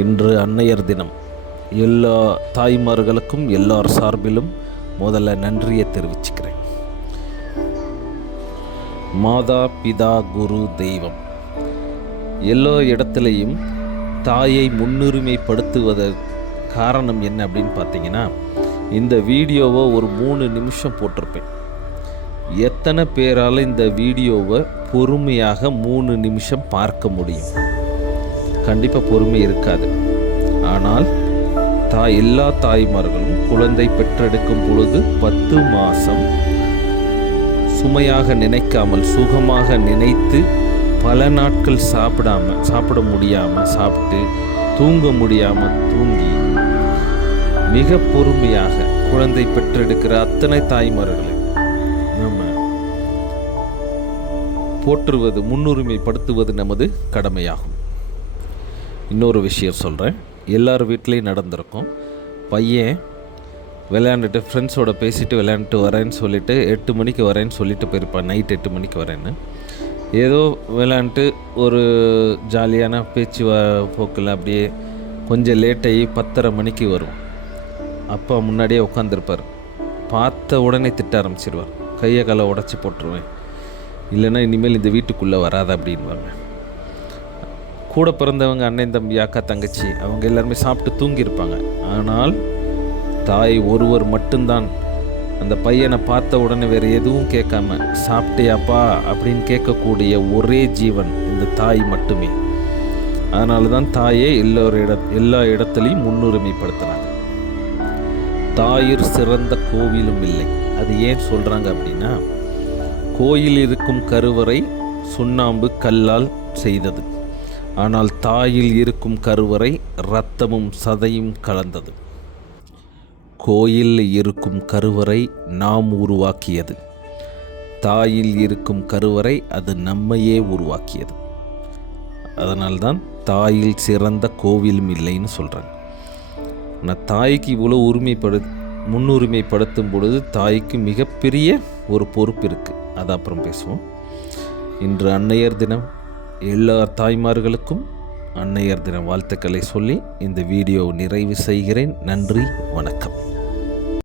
இன்று அன்னையர் தினம். எல்லா தாய்மார்களுக்கும் எல்லார் சார்பிலும் முதல்ல நன்றியை தெரிவிச்சுக்கிறேன். மாதா பிதா குரு தெய்வம். எல்லா இடத்துலையும் தாயை முன்னுரிமைப்படுத்துவத காரணம் என்ன அப்படின்னு பார்த்தீங்கன்னா, இந்த வீடியோவை ஒரு 3 நிமிஷம் போட்டிருப்பேன். எத்தனை பேரால் இந்த வீடியோவை பொறுமையாக 3 நிமிஷம் பார்க்க முடியும்? கண்டிப்பாக பொறுமை இருக்காது. ஆனால் எல்லா தாய்மார்களும் குழந்தை பெற்றெடுக்கும் பொழுது 10 மாதம் சுமையாக நினைக்காமல் சுகமாக நினைத்து பல நாட்கள் சாப்பிட முடியாமல் சாப்பிட்டு தூங்க முடியாமல் தூங்கி மிக பொறுமையாக குழந்தை பெற்றெடுக்கிற அத்தனை தாய்மார்களை நம்ம போற்றுவது, முன்னுரிமைப்படுத்துவது நமது கடமையாகும். இன்னொரு விஷயம் சொல்கிறேன். எல்லார் வீட்லேயும் நடந்திருக்கும். பையன் விளையாண்டுட்டு ஃப்ரெண்ட்ஸோட பேசிட்டு விளையாண்டுட்டு வரேன்னு சொல்லிவிட்டு 8 மணிக்கு வரேன்னு சொல்லிட்டு போயிருப்பான். நைட் 8 மணிக்கு வரேன்னு ஏதோ விளையாண்டுட்டு ஒரு ஜாலியான பேச்சு போக்கில் அப்படியே கொஞ்சம் லேட்டாகி 10:30 மணிக்கு வரும். அப்பா முன்னாடியே உட்காந்துருப்பார். பார்த்த உடனே திட்ட ஆரம்பிச்சிடுவார். கையை காலை உடச்சி போட்டுருவேன், இல்லைன்னா இனிமேல் இந்த வீட்டுக்குள்ளே வராத அப்படின்வாங்க. கூட பிறந்தவங்க அண்ணன் தம்பி அக்கா தங்கச்சி அவங்க எல்லாருமே சாப்பிட்டு தூங்கியிருப்பாங்க. ஆனால் தாய் ஒருவர் மட்டும்தான் அந்த பையனை பார்த்த உடனே வேறு எதுவும் கேட்காம சாப்பிட்டியாப்பா அப்படின்னு கேட்கக்கூடிய ஒரே ஜீவன் இந்த தாய் மட்டுமே. அதனால தான் தாயே எல்லா இடத்துலையும் முன்னுரிமைப்படுத்துகிறாங்க. தாயிற் சிறந்த கோவிலும் இல்லை. அது ஏன் சொல்கிறாங்க அப்படின்னா, கோயில் இருக்கும் கருவறை சுண்ணாம்பு கல்லால் செய்தது, ஆனால் தாயில் இருக்கும் கருவறை இரத்தமும் சதையும் கலந்தது. கோயிலில் இருக்கும் கருவறை நாம் உருவாக்கியது, தாயில் இருக்கும் கருவறை அது நம்மையே உருவாக்கியது. அதனால்தான் தாயில் சிறந்த கோவிலும் இல்லைன்னு சொல்கிறாங்க. ஆனால் தாய்க்கு இவ்வளோ முன்னுரிமைப்படுத்தும் பொழுது தாய்க்கு மிகப்பெரிய ஒரு பொறுப்பு இருக்குது. அது அப்புறம் பேசுவோம். இன்று அன்னையர் தினம். எல்லா தாய்மார்களுக்கும் அன்னையர் தின வாழ்த்துக்களை சொல்லி இந்த வீடியோ நிறைவு செய்கிறேன். நன்றி, வணக்கம்.